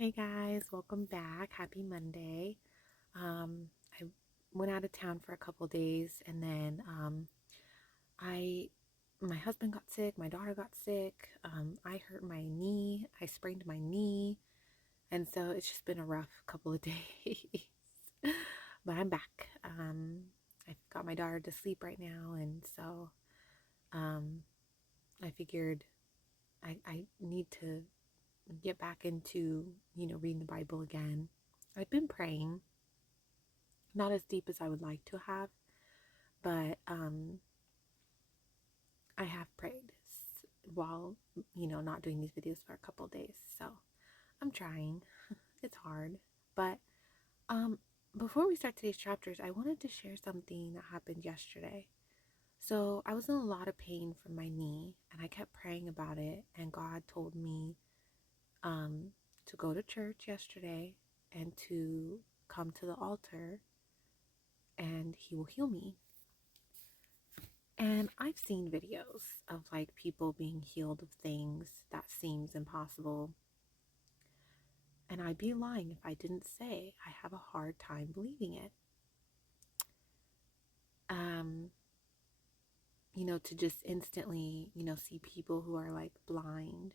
Hey guys, welcome back. Happy Monday. I went out of town for a couple days and then I my husband got sick, my daughter got sick. I hurt my knee. I sprained my knee, and so it's just been a rough couple of days. But I'm back. I've got my daughter to sleep right now, and so um I figured I need to get back into, reading the Bible again. I've been praying, not as deep as I would like to have, but I have prayed while, not doing these videos for a couple of days. So I'm trying. It's hard. But um, before we start today's chapters, I wanted to share something that happened yesterday. So I was in a lot of pain from my knee, and I kept praying about it, and God told me um, to go to church yesterday and to come to the altar and he will heal me. And I've seen videos of like people being healed of things that seems impossible. And I'd be lying if I didn't say I have a hard time believing it. Um, to just instantly, see people who are like blind,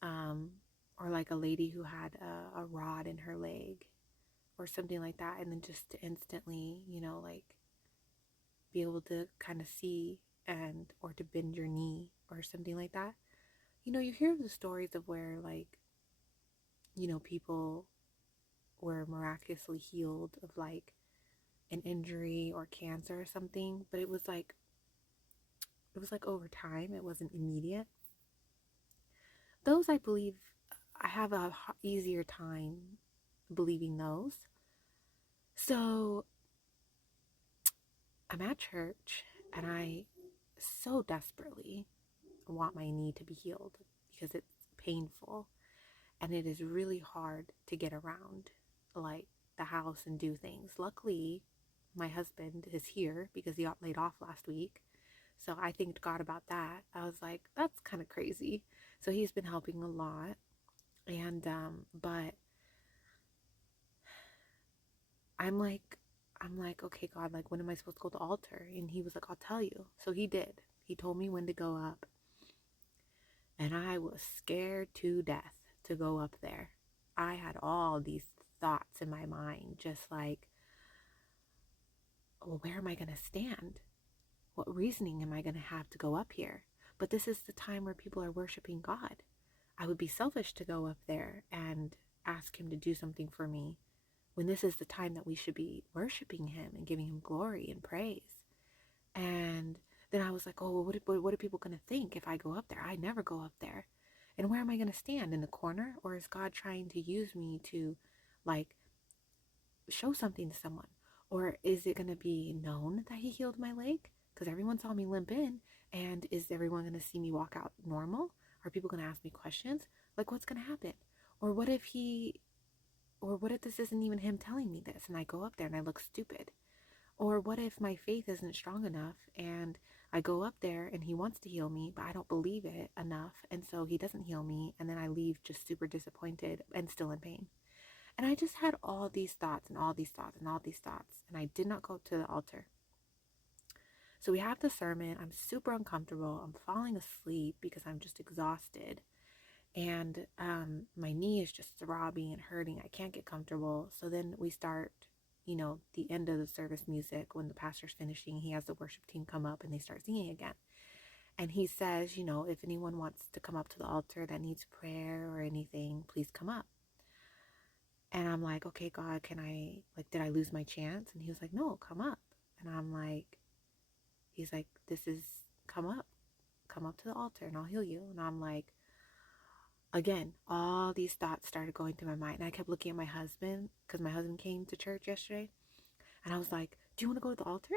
um, or like a lady who had a rod in her leg or something like that, and then just to instantly, like be able to kind of see and or to bend your knee or something like that. You hear the stories of where like, people were miraculously healed of like an injury or cancer or something, but it was like over time. It wasn't immediate. Those I believe I have a easier time believing those. So I'm at church and I so desperately want my knee to be healed because it's painful and it is really hard to get around like the house and do things. Luckily, my husband is here because he got laid off last week. So I thanked God about that. I was like, that's kind of crazy. So he's been helping a lot. And but I'm like okay, God, like when am I supposed to go to the altar? And he was like, I'll tell you. So he did. He told me when to go up. And I was scared to death to go up there. I had all these thoughts in my mind, just like, well, where am I going to stand? What reasoning am I going to have to go up here? But this is the time where people are worshiping God. I would be selfish to go up there and ask him to do something for me when this is the time that we should be worshiping him and giving him glory and praise. And then I was like, oh, well, what are people going to think if I go up there? I never go up there. And where am I going to stand? In the corner? Or is God trying to use me to like show something to someone? Or is it going to be known that he healed my leg? Because everyone saw me limp in. And is everyone going to see me walk out normal? Are people going to ask me questions? Like, what's going to happen? Or what if this isn't even him telling me this and I go up there and I look stupid? Or what if my faith isn't strong enough and I go up there and he wants to heal me, but I don't believe it enough, and so he doesn't heal me, and then I leave just super disappointed and still in pain. And I just had all these thoughts and all these thoughts and all these thoughts, and I did not go to the altar. So we have the sermon. I'm super uncomfortable. I'm falling asleep because I'm just exhausted. And my knee is just throbbing and hurting. I can't get comfortable. So then we start, the end of the service music. When the pastor's finishing, he has the worship team come up and they start singing again. And he says, if anyone wants to come up to the altar that needs prayer or anything, please come up. And I'm like, okay, God, did I lose my chance? And he was like, no, come up. And I'm like, he's like, come up to the altar and I'll heal you. And I'm like, again, all these thoughts started going through my mind. And I kept looking at my husband because my husband came to church yesterday. And I was like, do you want to go to the altar?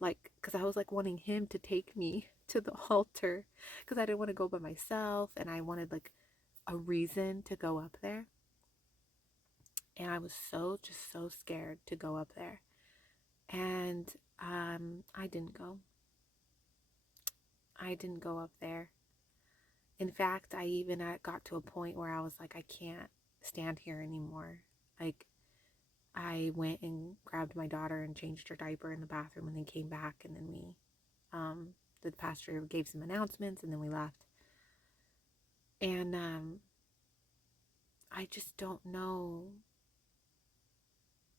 Like, because I was like wanting him to take me to the altar because I didn't want to go by myself. And I wanted like a reason to go up there. And I was just so scared to go up there. And I didn't go. I didn't go up there. In fact, I even got to a point where I was like, I can't. stand here anymore. Like, I went and grabbed my daughter and changed her diaper in the bathroom and then came back, and then the pastor gave some announcements and then we left. And I just don't know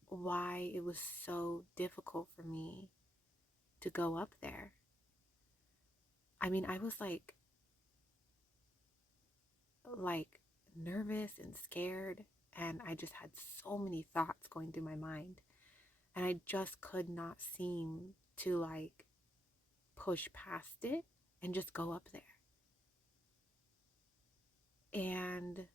why it was so difficult for me to go up there. I mean, I was like nervous and scared, and I just had so many thoughts going through my mind, and I just could not seem to like push past it and just go up there. And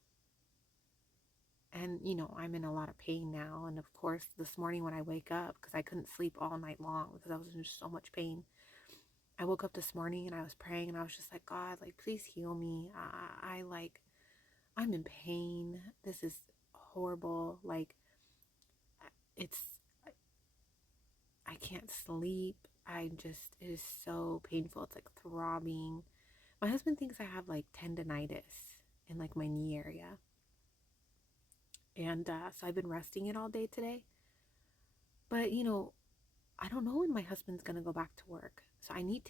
you know, I'm in a lot of pain now, and of course this morning when I wake up, because I couldn't sleep all night long because I was in so much pain, I woke up this morning and I was praying and I was just like, God, like, please heal me. I'm in pain. This is horrible. Like, it's, I can't sleep. It is so painful. It's like throbbing. My husband thinks I have like tendonitis in like my knee area. And so I've been resting it all day today. But, you know, I don't know when my husband's going to go back to work. So I need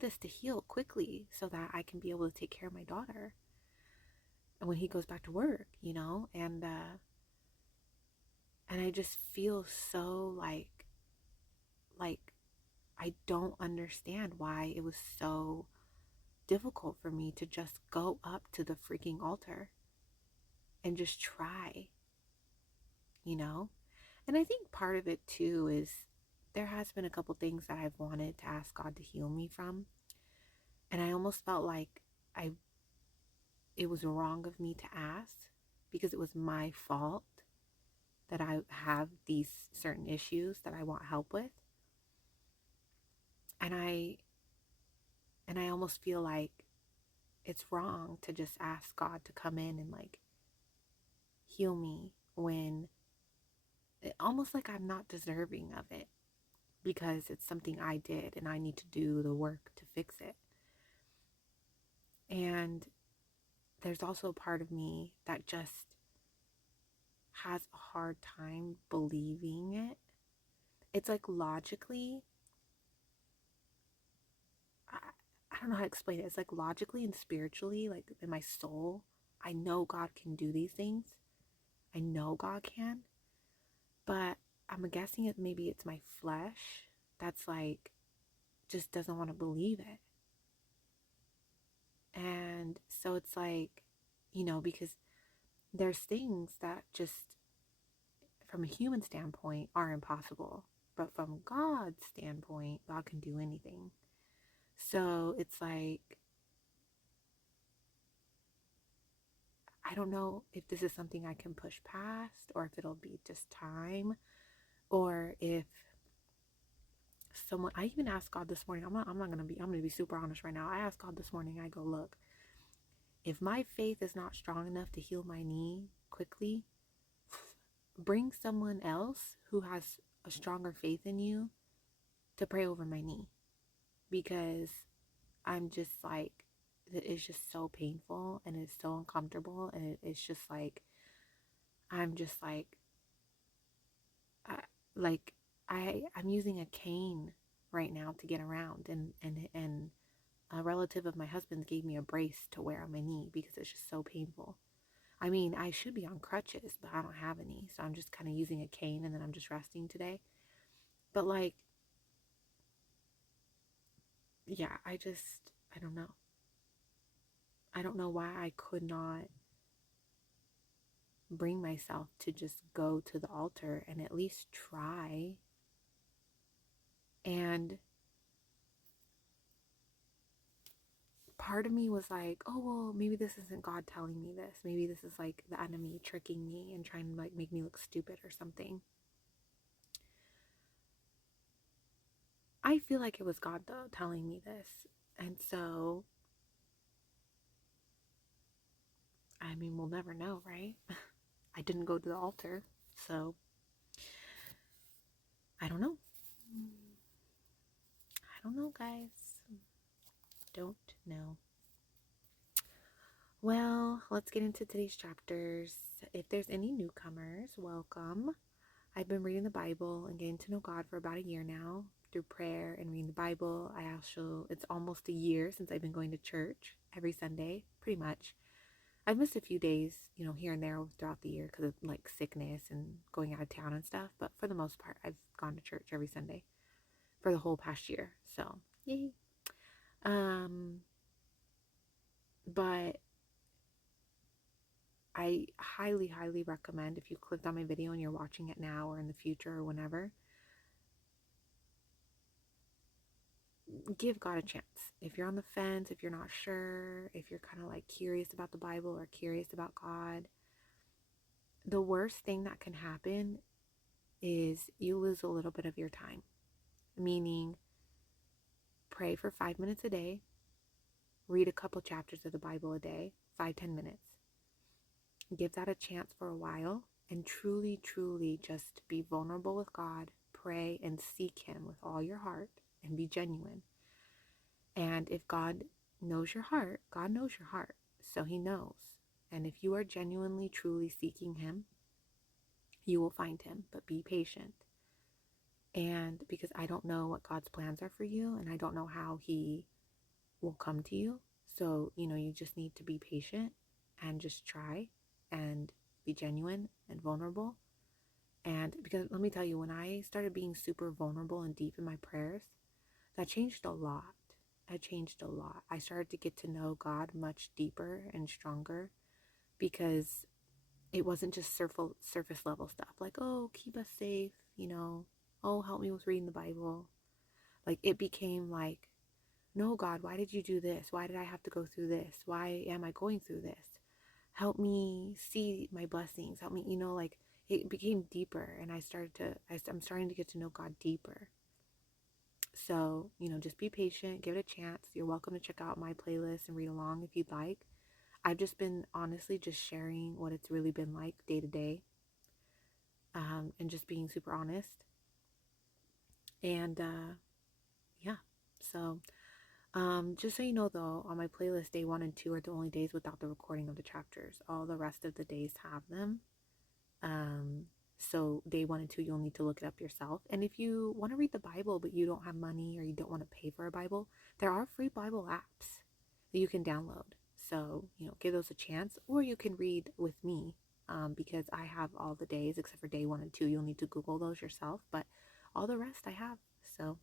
this to heal quickly so that I can be able to take care of my daughter. And when he goes back to work, you know, and I just feel so like I don't understand why it was so difficult for me to just go up to the freaking altar and just try, you know? And I think part of it too is there has been a couple things that I've wanted to ask God to heal me from. And I almost felt like it was wrong of me to ask because it was my fault that I have these certain issues that I want help with. And I almost feel like it's wrong to just ask God to come in and like heal me when almost like I'm not deserving of it because it's something I did and I need to do the work to fix it. And there's also a part of me that just has a hard time believing it. It's like logically, I, I don't know how to explain it. It's like logically and spiritually, like in my soul, I know God can do these things. I know God can. But I'm guessing maybe it's my flesh that's like, just doesn't want to believe it. And so it's like, you know, because there's things that just from a human standpoint are impossible. But from God's standpoint, God can do anything. So it's like, I don't know if this is something I can push past or if it'll be just time or if someone, I even asked God this morning, I'm going to be super honest right now. I asked God this morning, I go, look, if my faith is not strong enough to heal my knee quickly, bring someone else who has a stronger faith in you to pray over my knee, because I'm just like, it's just so painful and it's so uncomfortable, and it's just like, I'm just I, like I'm using a cane right now to get around, and a relative of my husband's gave me a brace to wear on my knee because it's just so painful. I mean, I should be on crutches, but I don't have any, so I'm just kind of using a cane and then I'm just resting today. But like, yeah, I don't know. I don't know why I could not bring myself to just go to the altar and at least try. And part of me was like, oh, well, maybe this isn't God telling me this. Maybe this is like the enemy tricking me and trying to like make me look stupid or something. I feel like it was God though telling me this. And so, I mean, we'll never know, right? I didn't go to the altar, so I don't know. I don't know, guys. Don't know. Well, let's get into today's chapters. If there's any newcomers, welcome. I've been reading the Bible and getting to know God for about a year now through prayer and reading the Bible. It's almost a year since I've been going to church every Sunday, pretty much. I've missed a few days, here and there throughout the year because of like sickness and going out of town and stuff. But for the most part, I've gone to church every Sunday for the whole past year. So, yay. Um, but I highly, highly recommend if you clicked on my video and you're watching it now or in the future or whenever, give God a chance. If you're on the fence, if you're not sure, if you're kind of like curious about the Bible or curious about God, the worst thing that can happen is you lose a little bit of your time. Meaning, pray for 5 minutes a day, read a couple chapters of the Bible a day, 5-10 minutes. Give that a chance for a while and truly, truly just be vulnerable with God, pray and seek Him with all your heart and be genuine. And if God knows your heart, God knows your heart. So He knows. And if you are genuinely, truly seeking Him, you will find Him. But be patient. And because I don't know what God's plans are for you, and I don't know how He will come to you. So, you just need to be patient and just try and be genuine and vulnerable. And because let me tell you, when I started being super vulnerable and deep in my prayers, that changed a lot. That changed a lot. I started to get to know God much deeper and stronger because it wasn't just surface level stuff like, oh, keep us safe, oh, help me with reading the Bible. Like it became like, no, God, why did you do this? Why did I have to go through this? Why am I going through this? Help me see my blessings. Help me, like it became deeper and I'm starting to get to know God deeper. So, just be patient, give it a chance. You're welcome to check out my playlist and read along if you'd like. I've just been honestly just sharing what it's really been like day to day, and just being super honest. And yeah, so just so you know though, on my playlist, day 1 and 2 are the only days without the recording of the chapters. All the rest of the days have them. So day 1 and 2, you'll need to look it up yourself. And if you want to read the Bible, but you don't have money or you don't want to pay for a Bible, there are free Bible apps that you can download. So, give those a chance, or you can read with me, because I have all the days except for day 1 and 2. You'll need to Google those yourself, but all the rest I have. So,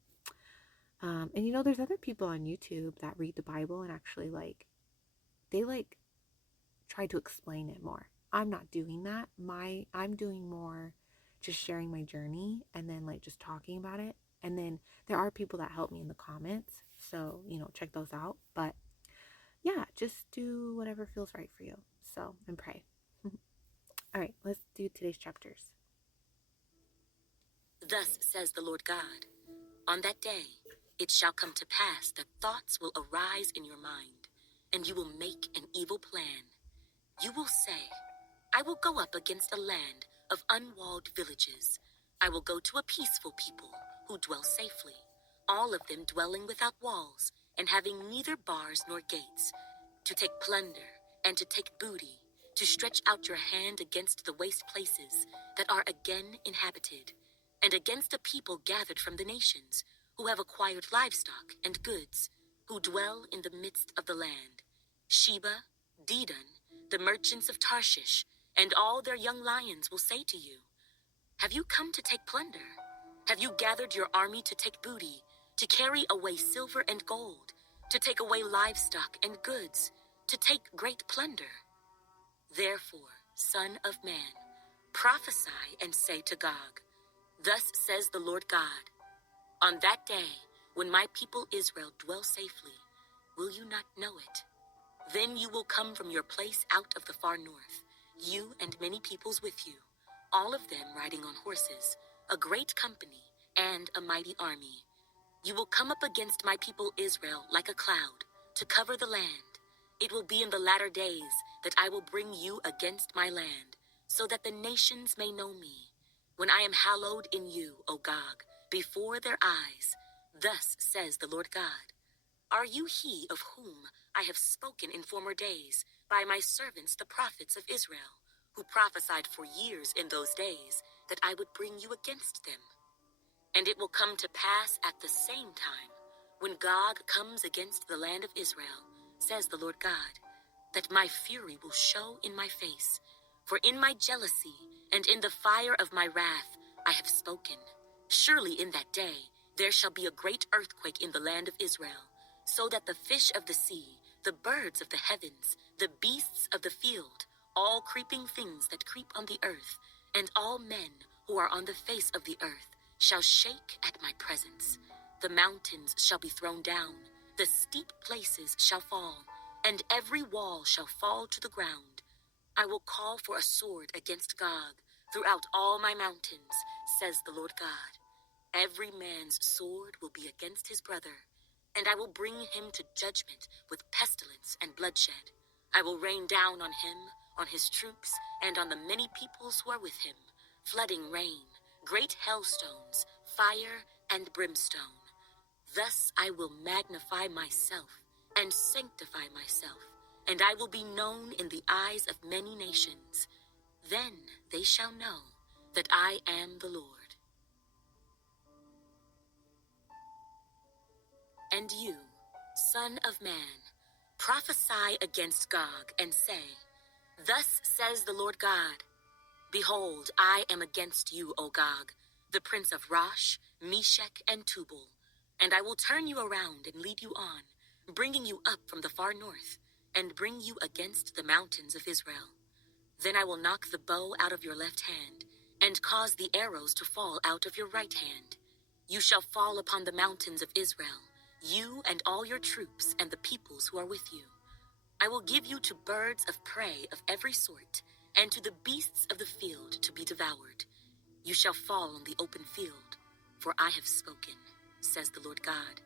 and there's other people on YouTube that read the Bible and actually they try to explain it more. I'm not doing that. I'm doing more just sharing my journey and then just talking about it. And then there are people that help me in the comments. So, check those out. But yeah, just do whatever feels right for you. So, and pray. All right, let's do today's chapters. Thus says the Lord God, on that day it shall come to pass that thoughts will arise in your mind, and you will make an evil plan. You will say, I will go up against a land of unwalled villages. I will go to a peaceful people who dwell safely, all of them dwelling without walls and having neither bars nor gates, to take plunder and to take booty, to stretch out your hand against the waste places that are again inhabited, and against a people gathered from the nations, who have acquired livestock and goods, who dwell in the midst of the land. Sheba, Dedan, the merchants of Tarshish, and all their young lions will say to you, have you come to take plunder? Have you gathered your army to take booty, to carry away silver and gold, to take away livestock and goods, to take great plunder? Therefore, Son of Man, prophesy and say to Gog, thus says the Lord God, on that day, when my people Israel dwell safely, will you not know it? Then you will come from your place out of the far north, you and many peoples with you, all of them riding on horses, a great company and a mighty army. You will come up against my people Israel like a cloud, to cover the land. It will be in the latter days that I will bring you against my land, so that the nations may know me, when I am hallowed in you, O Gog, before their eyes. Thus says the Lord God. Are you he of whom I have spoken in former days by my servants the prophets of Israel, who prophesied for years in those days that I would bring you against them. And it will come to pass at the same time, when Gog comes against the land of Israel, says the Lord God, that my fury will show in my face. For in my jealousy and in the fire of my wrath I have spoken. Surely in that day there shall be a great earthquake in the land of Israel, so that the fish of the sea, the birds of the heavens, the beasts of the field, all creeping things that creep on the earth, and all men who are on the face of the earth, shall shake at my presence. The mountains shall be thrown down, the steep places shall fall, and every wall shall fall to the ground. I will call for a sword against Gog throughout all my mountains, says the Lord God. Every man's sword will be against his brother, and I will bring him to judgment with pestilence and bloodshed. I will rain down on him, on his troops, and on the many peoples who are with him, flooding rain, great hailstones, fire, and brimstone. Thus I will magnify myself and sanctify myself, and I will be known in the eyes of many nations. Then they shall know that I am the Lord. And you, son of man, prophesy against Gog and say, Thus says the Lord God, Behold, I am against you, O Gog, the prince of Rosh, Meshech, and Tubal, and I will turn you around and lead you on, bringing you up from the far north, and bring you against the mountains of Israel. Then I will knock the bow out of your left hand, and cause the arrows to fall out of your right hand. You shall fall upon the mountains of Israel, you and all your troops and the peoples who are with you. I will give you to birds of prey of every sort, and to the beasts of the field to be devoured. You shall fall on the open field, for I have spoken, says the Lord God.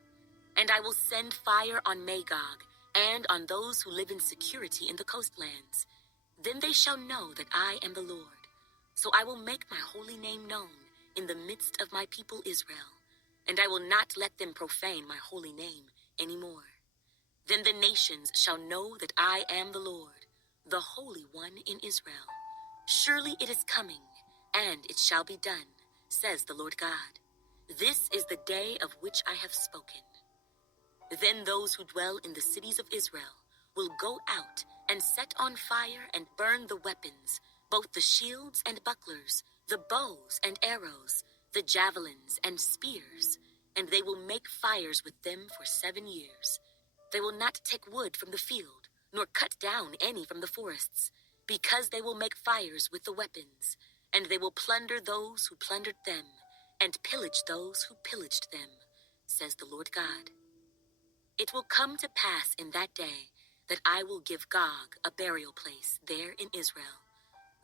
And I will send fire on Magog, and on those who live in security in the coastlands. Then they shall know that I am the Lord. So I will make my holy name known in the midst of my people Israel, and I will not let them profane my holy name any more. Then the nations shall know that I am the Lord, the Holy One in Israel. Surely it is coming, and it shall be done, says the Lord God. This is the day of which I have spoken. Then those who dwell in the cities of Israel will go out and set on fire and burn the weapons, both the shields and bucklers, the bows and arrows, the javelins and spears, and they will make fires with them for 7 years. They will not take wood from the field, nor cut down any from the forests, because they will make fires with the weapons, and they will plunder those who plundered them, and pillage those who pillaged them, says the Lord God. It will come to pass in that day that I will give Gog a burial place there in Israel,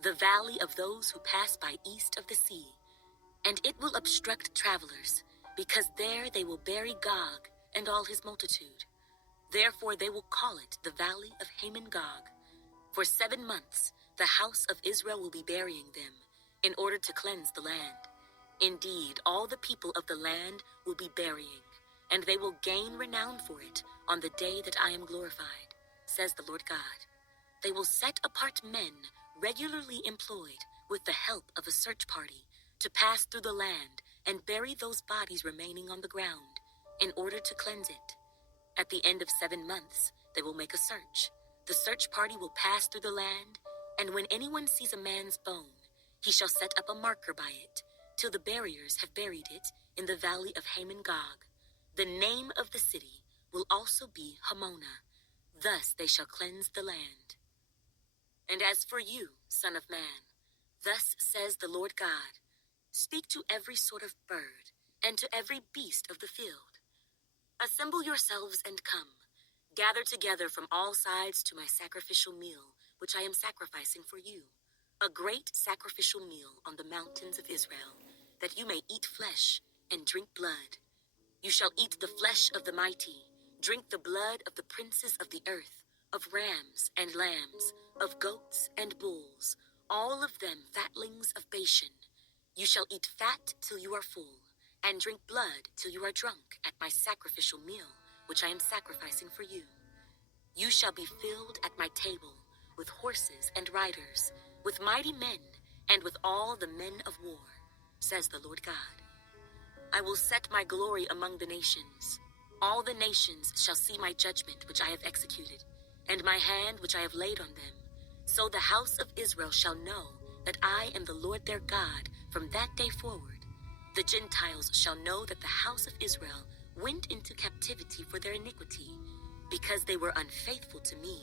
the valley of those who pass by east of the sea, and it will obstruct travelers, because there they will bury Gog and all his multitude. Therefore they will call it the valley of Haman Gog. For 7 months the house of Israel will be burying them, in order to cleanse the land. Indeed, all the people of the land will be burying, and they will gain renown for it on the day that I am glorified, says the Lord God. They will set apart men regularly employed with the help of a search party to pass through the land and bury those bodies remaining on the ground, in order to cleanse it. At the end of 7 months, they will make a search. The search party will pass through the land, and when anyone sees a man's bone, he shall set up a marker by it, till the buriers have buried it in the valley of Haman Gog. The name of the city will also be Hamona. Thus they shall cleanse the land. And as for you, son of man, thus says the Lord God, speak to every sort of bird, and to every beast of the field. Assemble yourselves and come. Gather together from all sides to my sacrificial meal, which I am sacrificing for you, a great sacrificial meal on the mountains of Israel, that you may eat flesh and drink blood. You shall eat the flesh of the mighty, drink the blood of the princes of the earth, of rams and lambs, of goats and bulls, all of them fatlings of Bashan. You shall eat fat till you are full, and drink blood till you are drunk at my sacrificial meal, which I am sacrificing for you. You shall be filled at my table with horses and riders, with mighty men, and with all the men of war, says the Lord God. I will set my glory among the nations. All the nations shall see my judgment which I have executed, and my hand which I have laid on them. So the house of Israel shall know that I am the Lord their God from that day forward. The Gentiles shall know that the house of Israel went into captivity for their iniquity, because they were unfaithful to me.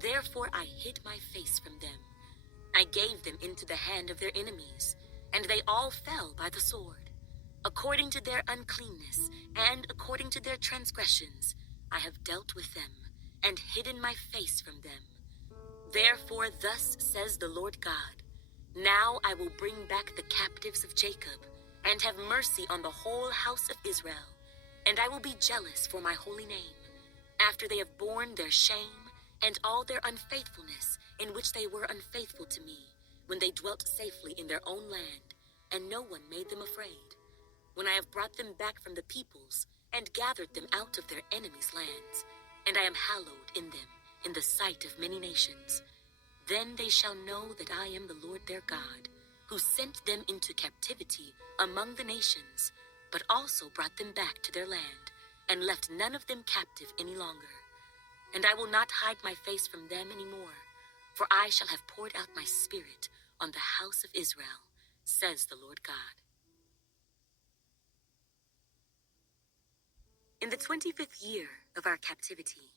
Therefore I hid my face from them. I gave them into the hand of their enemies, and they all fell by the sword. According to their uncleanness and according to their transgressions, I have dealt with them and hidden my face from them. Therefore, thus says the Lord God, now I will bring back the captives of Jacob and have mercy on the whole house of Israel, and I will be jealous for my holy name, after they have borne their shame and all their unfaithfulness in which they were unfaithful to me, when they dwelt safely in their own land, and no one made them afraid. When I have brought them back from the peoples and gathered them out of their enemies' lands, and I am hallowed in them in the sight of many nations, then they shall know that I am the Lord their God, who sent them into captivity among the nations, but also brought them back to their land, and left none of them captive any longer. And I will not hide my face from them any more, for I shall have poured out my spirit on the house of Israel, says the Lord God. In the 25th year of our captivity,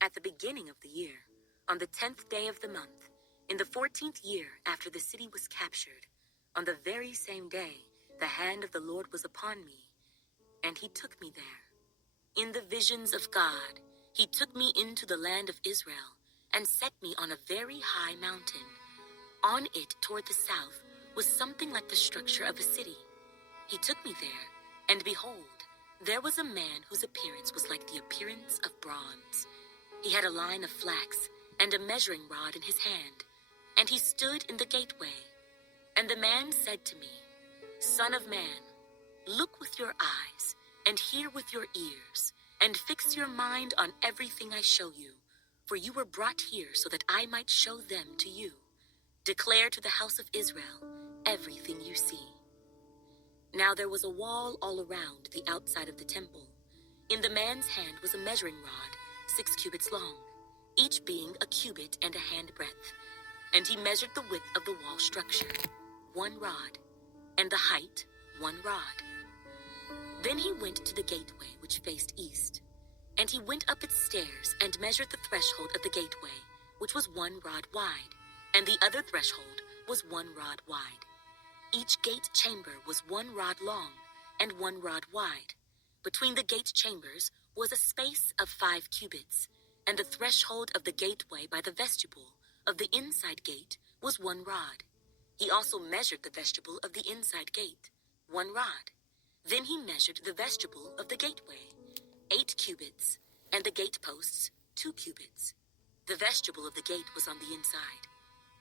at the beginning of the year, on the 10th day of the month, in the 14th year after the city was captured, on the very same day, the hand of the Lord was upon me, and he took me there. In the visions of God, he took me into the land of Israel, and set me on a very high mountain. On it, toward the south, was something like the structure of a city. He took me there, and behold, there was a man whose appearance was like the appearance of bronze. He had a line of flax and a measuring rod in his hand, and he stood in the gateway. And the man said to me, Son of man, look with your eyes, and hear with your ears, and fix your mind on everything I show you, for you were brought here so that I might show them to you. Declare to the house of Israel everything you see. Now there was a wall all around the outside of the temple. In the man's hand was a measuring rod, 6 cubits long, each being a cubit and a handbreadth. And he measured the width of the wall structure, 1 rod, and the height, 1 rod. Then he went to the gateway which faced east. And he went up its stairs and measured the threshold of the gateway, which was 1 rod wide, and the other threshold was 1 rod wide. Each gate chamber was 1 rod long and 1 rod wide. Between the gate chambers was a space of 5 cubits, and the threshold of the gateway by the vestibule of the inside gate was 1 rod. He also measured the vestibule of the inside gate, 1 rod. Then he measured the vestibule of the gateway, 8 cubits, and the gate posts, 2 cubits. The vestibule of the gate was on the inside.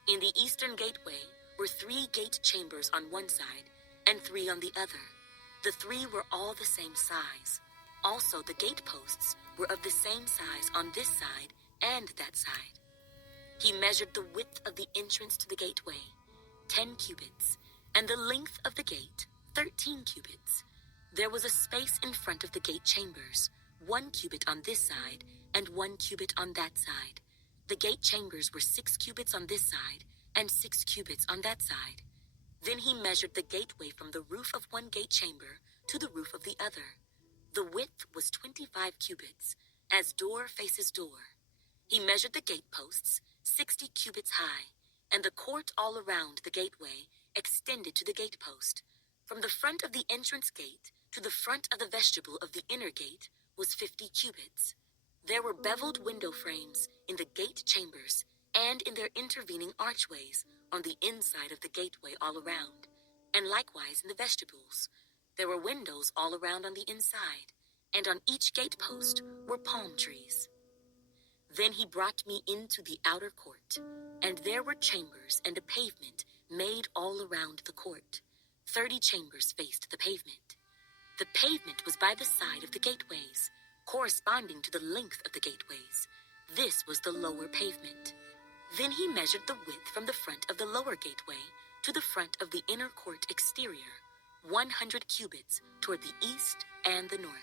In the eastern gateway were 3 gate chambers on one side and 3 on the other. The 3 were all the same size. Also the gate posts were of the same size on this side and that side. He measured the width of the entrance to the gateway, 10 cubits, and the length of the gate, 13 cubits. There was a space in front of the gate chambers, 1 cubit on this side and 1 cubit on that side. The gate chambers were 6 cubits on this side and 6 cubits on that side. Then he measured the gateway from the roof of one gate chamber to the roof of the other. The width was 25 cubits, as door faces door. He measured the gate posts, 60 cubits high, and the court all around the gateway extended to the gate post. From the front of the entrance gate to the front of the vestibule of the inner gate was 50 cubits. There were beveled window frames in the gate chambers and in their intervening archways on the inside of the gateway all around, and likewise in the vestibules. There were windows all around on the inside, and on each gate post were palm trees. Then he brought me into the outer court, and there were chambers and a pavement made all around the court. 30 chambers faced the pavement. The pavement was by the side of the gateways, corresponding to the length of the gateways. This was the lower pavement. Then he measured the width from the front of the lower gateway to the front of the inner court exterior, 100 cubits toward the east and the north.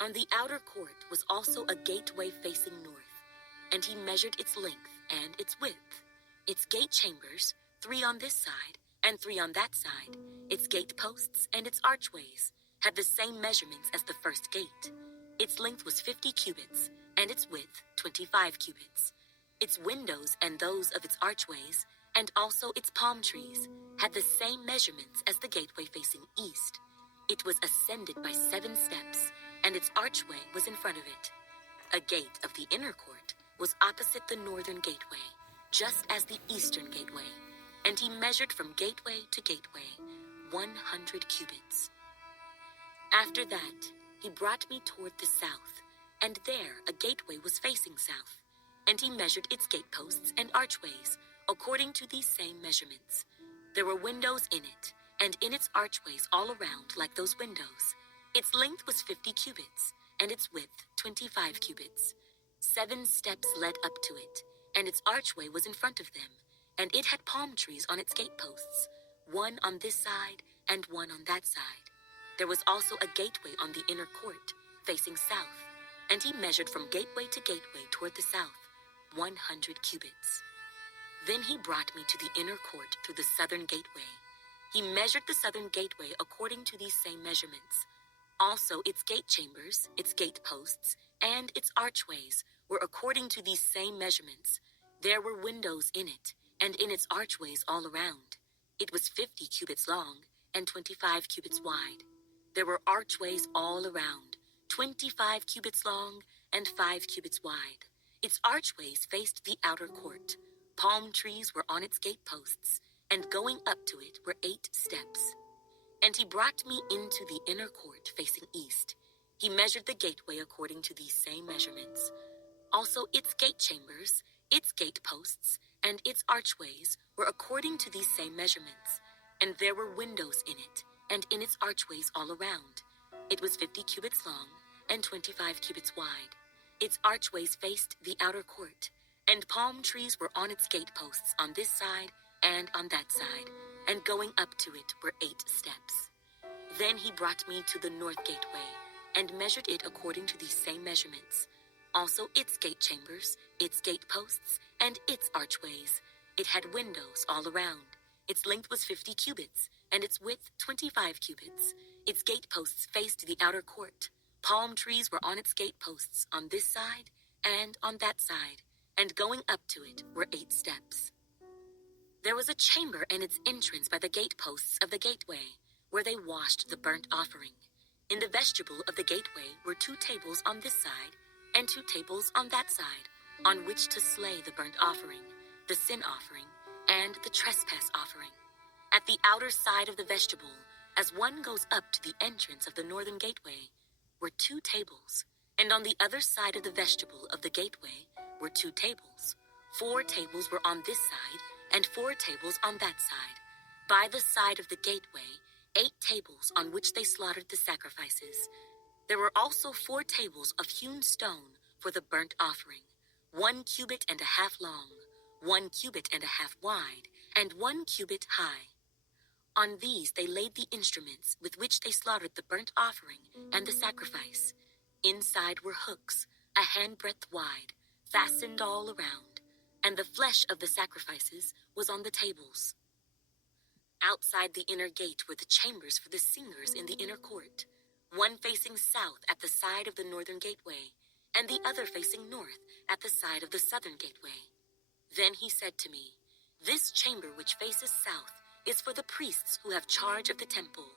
On the outer court was also a gateway facing north, and he measured its length and its width. Its gate chambers, 3 on this side and 3 on that side, its gate posts and its archways, had the same measurements as the first gate. Its length was 50 cubits, and its width 25 cubits. Its windows and those of its archways, and also its palm trees, had the same measurements as the gateway facing east. It was ascended by 7 steps, and its archway was in front of it. A gate of the inner court was opposite the northern gateway, just as the eastern gateway, and he measured from gateway to gateway 100 cubits. After that, he brought me toward the south, and there a gateway was facing south, and he measured its gateposts and archways according to these same measurements. There were windows in it, and in its archways all around like those windows. Its length was 50 cubits, and its width 25 cubits. 7 steps led up to it, and its archway was in front of them, and it had palm trees on its gateposts, 1 on this side and 1 on that side. There was also a gateway on the inner court, facing south, and he measured from gateway to gateway toward the south, 100 cubits. Then he brought me to the inner court through the southern gateway. He measured the southern gateway according to these same measurements. Also its gate chambers, its gate posts, and its archways were according to these same measurements. There were windows in it, and in its archways all around. It was 50 cubits long and 25 cubits wide. There were archways all around, 25 cubits long and 5 cubits wide. Its archways faced the outer court. Palm trees were on its gateposts, and going up to it were 8 steps. And he brought me into the inner court facing east. He measured the gateway according to these same measurements. Also its gate chambers, its gate posts, and its archways were according to these same measurements. And there were windows in it, and in its archways all around. It was 50 cubits long and 25 cubits wide. Its archways faced the outer court, and palm trees were on its gateposts on this side and on that side, and going up to it were 8 steps. Then he brought me to the north gateway, and measured it according to these same measurements. Also its gate chambers, its gate posts, and its archways. It had windows all around. Its length was 50 cubits, and its width 25 cubits. Its gateposts faced the outer court. Palm trees were on its gateposts on this side and on that side, and going up to it were 8 steps. There was a chamber and its entrance by the gateposts of the gateway, where they washed the burnt offering. In the vestibule of the gateway were 2 tables on this side and 2 tables on that side, on which to slay the burnt offering, the sin offering, and the trespass offering. At the outer side of the vestibule, as one goes up to the entrance of the northern gateway, were 2 tables, and on the other side of the vestibule of the gateway were 2 tables. 4 tables were on this side, and 4 tables on that side. By the side of the gateway, 8 tables on which they slaughtered the sacrifices. There were also 4 tables of hewn stone for the burnt offering, 1 cubit and a half long, 1 cubit and a half wide, and 1 cubit high. On these they laid the instruments with which they slaughtered the burnt offering and the sacrifice. Inside were hooks, a handbreadth wide, fastened all around, and the flesh of the sacrifices was on the tables. Outside the inner gate were the chambers for the singers in the inner court, one facing south at the side of the northern gateway, and the other facing north at the side of the southern gateway. Then he said to me, "This chamber which faces south is for the priests who have charge of the temple.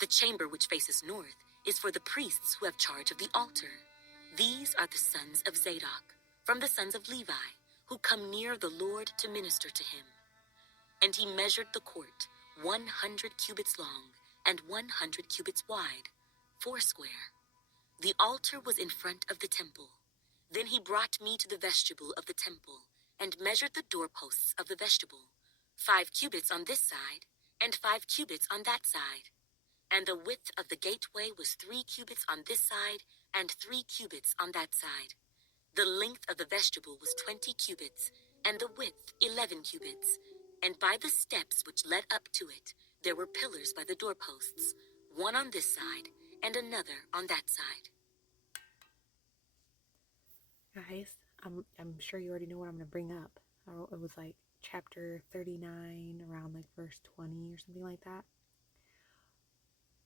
The chamber which faces north is for the priests who have charge of the altar. These are the sons of Zadok, from the sons of Levi, who come near the Lord to minister to him." And he measured the court, 100 cubits long and 100 cubits wide, 4 square. The altar was in front of the temple. Then he brought me to the vestibule of the temple, and measured the doorposts of the vestibule, 5 cubits on this side, and 5 cubits on that side. And the width of the gateway was 3 cubits on this side, and 3 cubits on that side. The length of the vestibule was 20 cubits, and the width 11 cubits. And by the steps which led up to it, there were pillars by the doorposts, one on this side and another on that side. Guys, I'm sure you already know what I'm going to bring up. It was like chapter 39, around like verse 20 or something like that.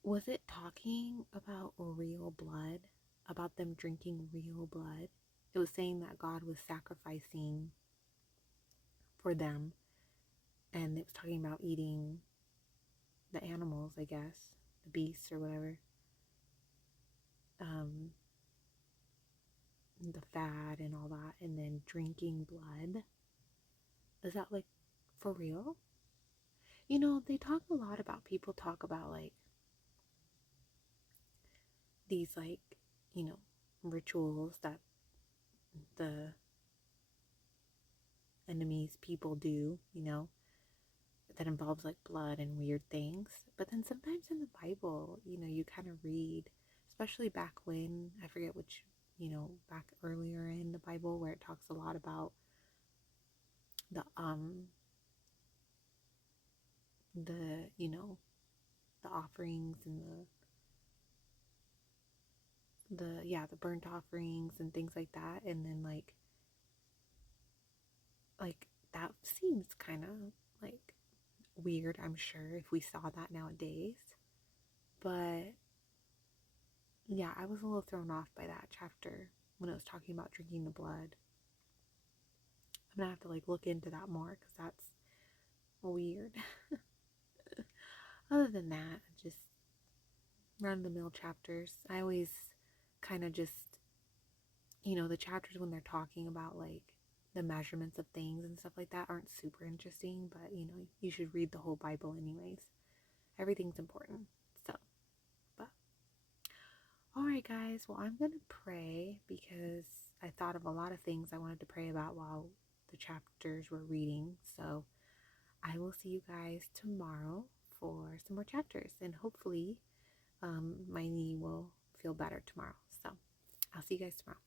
Was it talking about real blood? About them drinking real blood? It was saying that God was sacrificing for them, and it was talking about eating the animals, I guess, the beasts or whatever, um, the fat and all that, and then drinking blood. Is that like for real? You know, they talk a lot about, people talk about like these like, you know, rituals that the enemy's people do, you know, that involves like blood and weird things. But then sometimes in the Bible, you know, you kind of read, especially back when, I forget which, you know, back earlier in the Bible where it talks a lot about the you know, the offerings and the burnt offerings and things like that. And then like that seems kind of like weird, I'm sure, if we saw that nowadays. But yeah, I was a little thrown off by that chapter when it was talking about drinking the blood. I'm gonna have to like look into that more because that's weird. Other than that, just run of the mill chapters. I always kind of just, you know, the chapters when they're talking about like the measurements of things and stuff like that aren't super interesting, but you know, you should read the whole Bible anyways. Everything's important. So, but all right, guys. Well, I'm going to pray because I thought of a lot of things I wanted to pray about while the chapters were reading. So, I will see you guys tomorrow for some more chapters, and hopefully, my knee will feel better tomorrow. So, I'll see you guys tomorrow.